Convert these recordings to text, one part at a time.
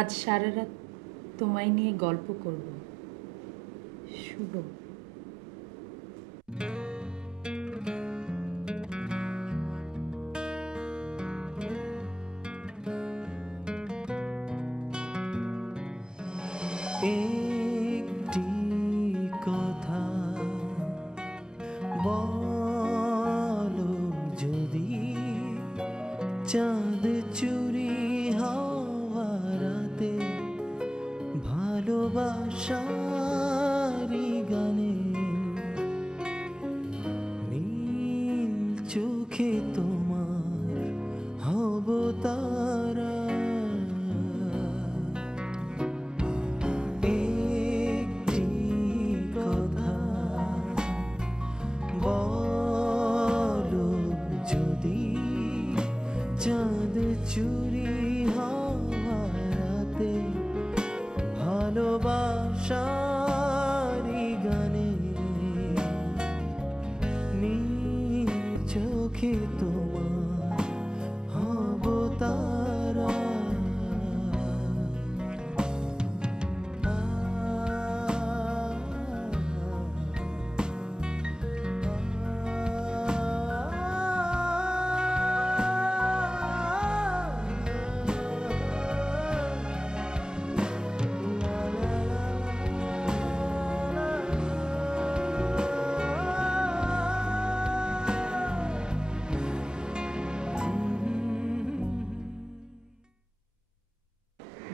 আজ সারা রাত তোমায় নিয়ে গল্প করব। শুভ। একটি কথা বলো যদি চাঁদ চুরি হওয়া রাতে ভালোবাসারি গানে নীল চোখে তোমার হব তারা। একটি কথা বলো যদি চাঁদ চুরি হওয়া রাতে ভালোবাসারি গানে নীল চোখে তোমার হব তারা।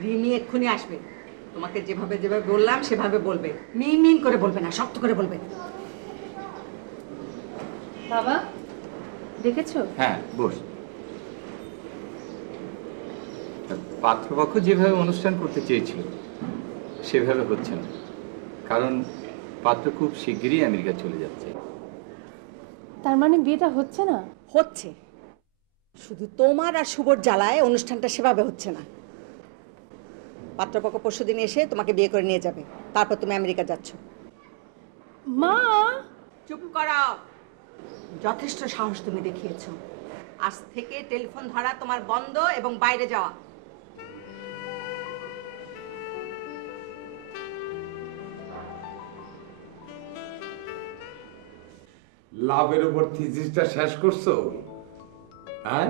রিমি এক্ষুনি আসবে। তোমাকে যেভাবে যেভাবে বললাম সেভাবে বলবে, মিন মিন করে বলবে না, শক্ত করে বলবে। বাবা দেখেছো? হ্যাঁ বস। পাত্রপক্ষ যেভাবে অনুষ্ঠান করতে চেয়েছিল সেভাবে হচ্ছে না, কারণ পাত্র খুব শিগগিরই আমেরিকা চলে যাচ্ছে। তার মানে বিয়েটা হচ্ছে না? হচ্ছে, শুধু তোমার আর শুভর জ্বালায় অনুষ্ঠানটা সেভাবে হচ্ছে না। পাত্রপক্ষ পরশুদিন এসে তোমাকে বিয়ে করে নিয়ে যাবে, তারপর তুমি আমেরিকা যাচ্ছ। মা! চুপ করাও, যথেষ্ট সাহস তুমি দেখিয়েছো। আজ থেকে টেলিফোন ধরা তোমার বন্ধ এবং বাইরে যাওয়া। লাভের উপর থিসিসটা শেষ করছো? হ্যাঁ,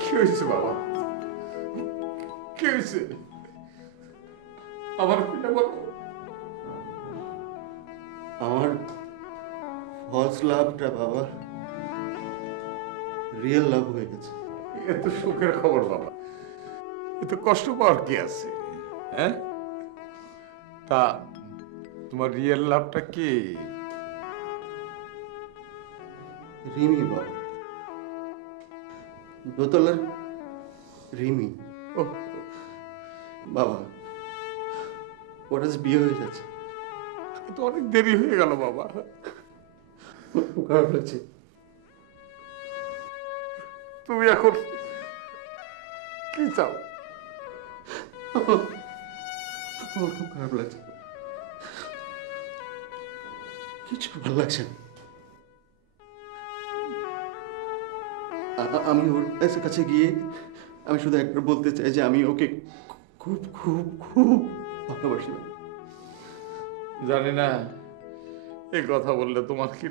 কি হয়েছে বাবা? কি হয়েছে আমার খুলে বলো। আমার ফলস লাভটা বাবা রিয়েল লাভ হয়ে গেছে। এত সুখের খবর বাবা, এত কষ্ট পাওয়ার কি আছে? হ্যাঁ, তা তোমার রিয়েল লাভটা কি? রিমি বাবা, দোতলার রিমি। ও বাবা ওর আজ বিয়ে হয়ে যাচ্ছে। তো অনেক দেরি হয়ে গেল বাবা। খুব খারাপ লাগছে। তুমি এখন কি চাও? আমার খুব খারাপ লাগছে, কিছু ভালো লাগছে না। আমি ওর কাছে গিয়ে আমি শুধু একবার বলতে চাই যে আমি ওকে খুব খুব খুব ভালোবাসি। জানি না এই কথা বললে তোমার কি